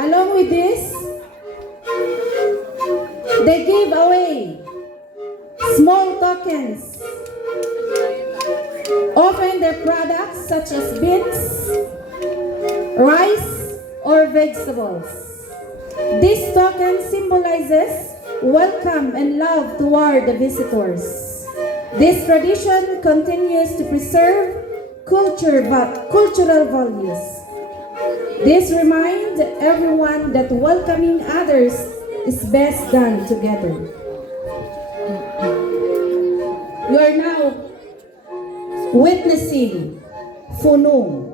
Along with this, they gave away small tokens, often their products such as beans, rice, or vegetables. This token symbolizes welcome and love toward the visitors. This tradition continues to preserve cultural values. This reminds everyone that welcoming others is best done together. You are now witnessing Funung.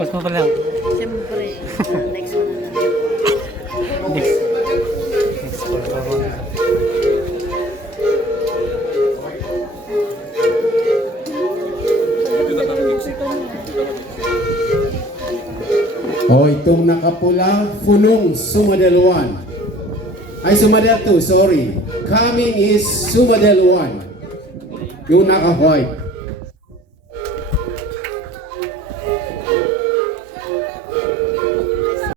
Post mo pa lang. Siyempre, next one na lang. Next one. Itong nakapula, Funung Sumadel 1. Ay, Sumadel 2, sorry. Coming is Sumadel 1. Yung naka-white.